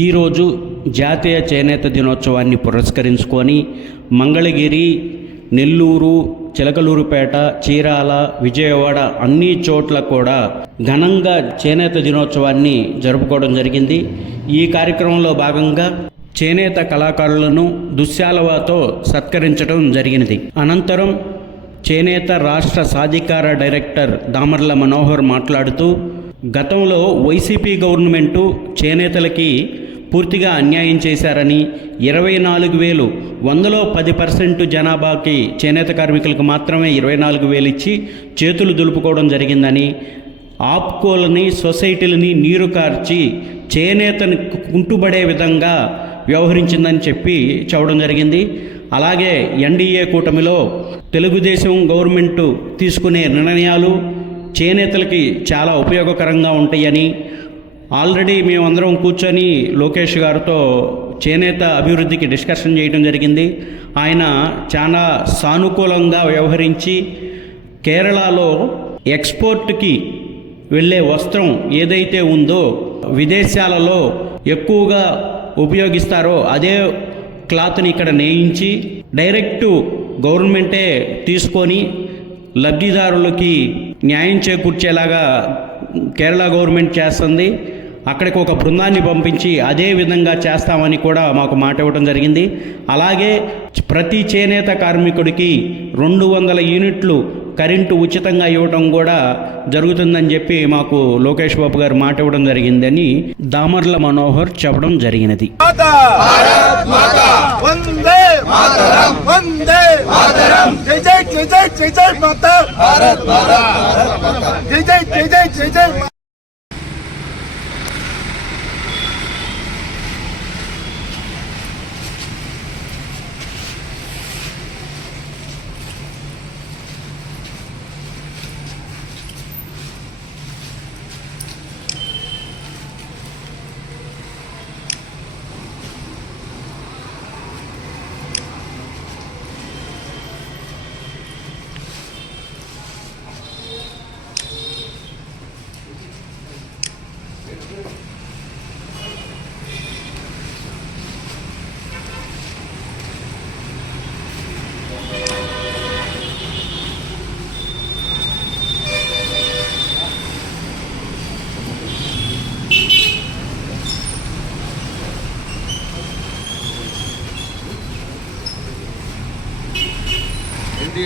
ఈరోజు జాతీయ చేనేత దినోత్సవాన్ని పురస్కరించుకొని మంగళగిరి నెల్లూరు చిలకలూరుపేట చీరాల విజయవాడ అన్ని చోట్ల కూడా ఘనంగా చేనేత దినోత్సవాన్ని జరుపుకోవడం జరిగింది. ఈ కార్యక్రమంలో భాగంగా చేనేత కళాకారులను దుశ్శాలవాతో సత్కరించడం జరిగినది. అనంతరం చేనేత రాష్ట్ర సాధికార డైరెక్టర్ దామర్ల మనోహర్ మాట్లాడుతూ గతంలో వైసీపీ గవర్నమెంటు చేనేతలకి పూర్తిగా అన్యాయం చేశారని ఇరవై నాలుగు వేలు వందలో పది పర్సెంట్ జనాభాకి చేనేత కార్మికులకు మాత్రమే ఇరవై నాలుగు వేలు ఇచ్చి చేతులు దులుపుకోవడం జరిగిందని ఆప్కోలని సొసైటీలని నీరు కార్చి చేనేతను కుంటుబడే విధంగా వ్యవహరించిందని చెప్పి చెప్పడం జరిగింది. అలాగే ఎన్డీఏ కూటమిలో తెలుగుదేశం గవర్నమెంట్ తీసుకునే నిర్ణయాలు చేనేతలకి చాలా ఉపయోగకరంగా ఉంటాయని ఆల్రెడీ మేమందరం కూర్చొని లోకేష్ గారితో చేనేత అభివృద్ధికి డిస్కషన్ చేయడం జరిగింది. ఆయన చాలా సానుకూలంగా వ్యవహరించి కేరళలో ఎక్స్పోర్ట్కి వెళ్ళే వస్త్రం ఏదైతే ఉందో విదేశాలలో ఎక్కువగా ఉపయోగిస్తారో అదే క్లాత్ని ఇక్కడ నేయించి డైరెక్టు గవర్నమెంటే తీసుకొని లబ్ధిదారులకి న్యాయం చేకూర్చేలాగా కేరళ గవర్నమెంట్ చేస్తుంది. అక్కడికి ఒక బృందాన్ని పంపించి అదే విధంగా చేస్తామని కూడా మాకు మాట ఇవ్వడం జరిగింది. అలాగే ప్రతి చేనేత కార్మికుడికి రెండు వందల యూనిట్లు కరెంటు ఉచితంగా ఇవ్వడం కూడా జరుగుతుందని చెప్పి మాకు లోకేష్ బాబు గారు మాట ఇవ్వడం జరిగిందని దామర్ల మనోహర్ చెప్పడం జరిగినది. మాతా! భారత్ మాతా! వందే మాతరం! వందే మాతరం! జై జై జై జై జై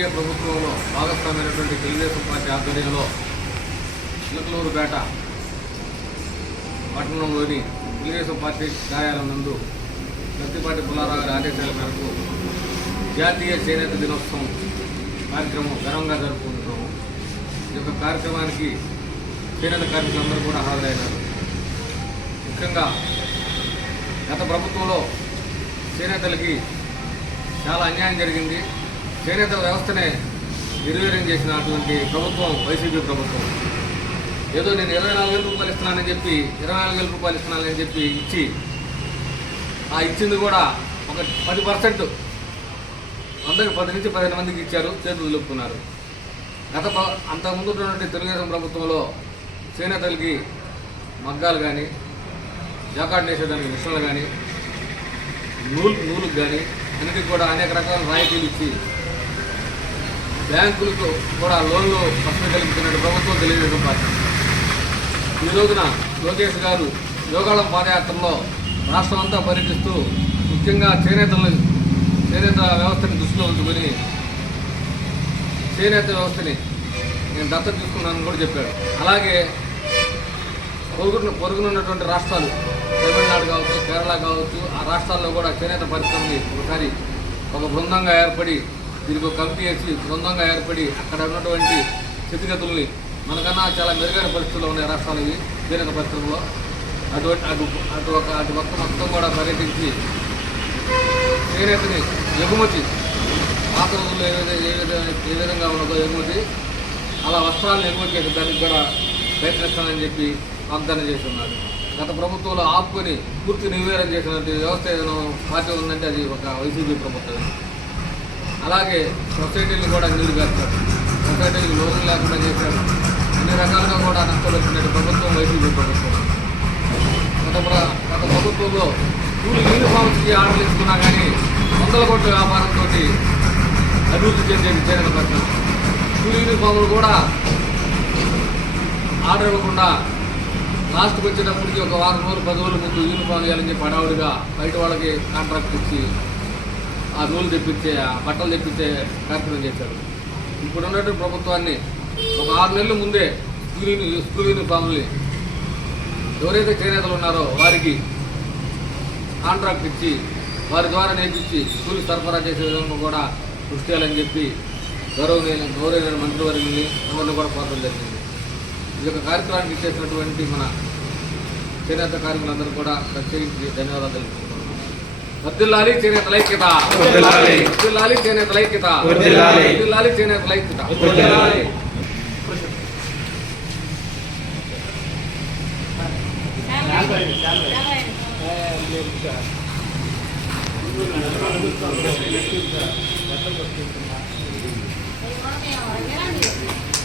ఎన్డీఏ ప్రభుత్వంలో భాగస్వామైనటువంటి తెలుగుదేశం పార్టీ ఆధ్వర్యంలో చిలకలూరుపేట పట్టణంలోని తెలుగుదేశం పార్టీ కార్యాలయం నందు లత్తిపాటి పుల్లారావు గారి ఆదేశాల మేరకు జాతీయ చేనేత దినోత్సవం కార్యక్రమం ఘనంగా జరుపుకుంటున్నాము. ఈ యొక్క కార్యక్రమానికి చేనేత కార్మికులందరూ కూడా హాజరైనారు. ముఖ్యంగా గత ప్రభుత్వంలో చేనేతలకి చాలా అన్యాయం జరిగింది. చేనేత వ్యవస్థనే నిర్వీర్యం చేసినటువంటి ప్రభుత్వం వైసీపీ ప్రభుత్వం. ఏదో నేను ఇరవై నాలుగు వేల రూపాయలు ఇస్తున్నానని చెప్పి ఇరవై నాలుగు వేల రూపాయలు ఇస్తున్నానని చెప్పి ఇచ్చి ఆ ఇచ్చింది కూడా ఒక పది పర్సెంట్. అందరికి పది నుంచి పదిహేను మందికి ఇచ్చారు చేతులు దులుపుకున్నారు. గత అంతకుముందు ఉన్నటువంటి తెలుగుదేశం ప్రభుత్వంలో చేనేతలకి మగ్గాలు కానీ జాకాట్ వేసేదానికి మిషన్లు కానీ నూలు నూలుకు కానీ అన్నిటికి కూడా అనేక రకాల రాయితీలు ఇచ్చి బ్యాంకులకు కూడా లోన్లు వసతి కల్పించినట్టు ప్రభుత్వం తెలియజేయడం పార్టీ ఈ రోజున లోకేష్ గారు యోగాళం పాదయాత్రలో రాష్ట్రం అంతా పర్యటిస్తూ ముఖ్యంగా చేనేతలను చేనేత వ్యవస్థని దృష్టిలో ఉంచుకొని చేనేత వ్యవస్థని నేను దత్తత తీసుకున్నానని కూడా చెప్పాడు. అలాగే పొరుగున పొరుగునున్నటువంటి రాష్ట్రాలు తమిళనాడు కావచ్చు కేరళ కావచ్చు ఆ రాష్ట్రాల్లో కూడా చేనేత పరిశ్రమని ఒకసారి ఒక బృందంగా ఏర్పడి దీనికి ఒక కమిటీ వేసి బృందంగా ఏర్పడి అక్కడ ఉన్నటువంటి స్థితిగతుల్ని మనకన్నా చాలా మెరుగైన పరిస్థితుల్లో ఉన్నాయి రాష్ట్రాలు ఇవి కీలక పరిస్థితుల్లో అటువంటి అటు అటు ఒక అటు మొత్తం మొత్తం కూడా పర్యటించి చేనేతని ఎగుమతి పాత రోజుల్లో ఏ విధంగా ఏ విధంగా ఏ విధంగా ఉన్నదో ఎగుమతి అలా వస్త్రాలను ఎగుమతి చేసే దానికి కూడా ప్రయత్నిస్తానని చెప్పి వాగ్దానం చేసి ఉన్నారు గత ప్రభుత్వంలో ఆపుకొని పూర్తి నిర్వీర్యం చేసినటువంటి వ్యవస్థ ఏదైనా పార్టీ ఉందంటే అది ఒక వైసీపీ ప్రభుత్వం అలాగే సొసైటీలు కూడా నీరు కట్టారు సొసైటీలకు లోన్లు లేకుండా చేశారు. అన్ని రకాలుగా కూడా నష్టపరిచినట్టు ప్రభుత్వం వైసీపీ ప్రభుత్వం. గత గత ప్రభుత్వంలో స్కూల్ యూనిఫామ్స్కి ఆర్డర్లు ఇచ్చుకున్నా కానీ వందల కోట్ల వ్యాపారంతో అభివృద్ధి చెందే చేనేత పరిశ్రమ స్కూల్ యూనిఫామ్లు కూడా ఆర్డర్ ఇవ్వకుండా లాస్ట్కి వచ్చేటప్పటికి ఒక వారం రోజులు పది రోజుల ముందు యూనిఫామ్ వేయాలని చెప్పి హడావుడిగా బయట వాళ్ళకి కాంట్రాక్ట్ ఇచ్చి ఆ నూలు తెప్పించే ఆ బట్టలు తెప్పించే కార్యక్రమం చేశారు. ఇప్పుడు ఉన్నటువంటి ప్రభుత్వాన్ని ఒక ఆరు నెలల ముందే స్కూల్ యూని స్కూల్ యూనిఫామ్ని ఎవరైతే చేనేతలు ఉన్నారో వారికి కాంట్రాక్ట్ ఇచ్చి వారి ద్వారా నేర్పించి స్కూల్ సరఫరా చేసే విధంగా కూడా కృషి చేయాలని చెప్పి గౌరవనీయ గౌరవనీయ మంత్రివర్యుల్ని అందరిని కూడా కోరడం జరిగింది. ఈ యొక్క కార్యక్రమానికి ఇచ్చేసినటువంటి మన చేనేత కార్మికులందరూ కూడా ప్రత్యేకించి ధన్యవాదాలు తెలుపుకుంటున్నాను వర్దిల్లాలి చేనేత ఐక్యత వర్ధిల్లాలి. వర్దిల్లాలి చేనేత ఐక్యత వర్ధిల్లాలి. వర్దిల్లాలి చేనేత ఐక్యత వర్ధిల్లాలి. Gracias.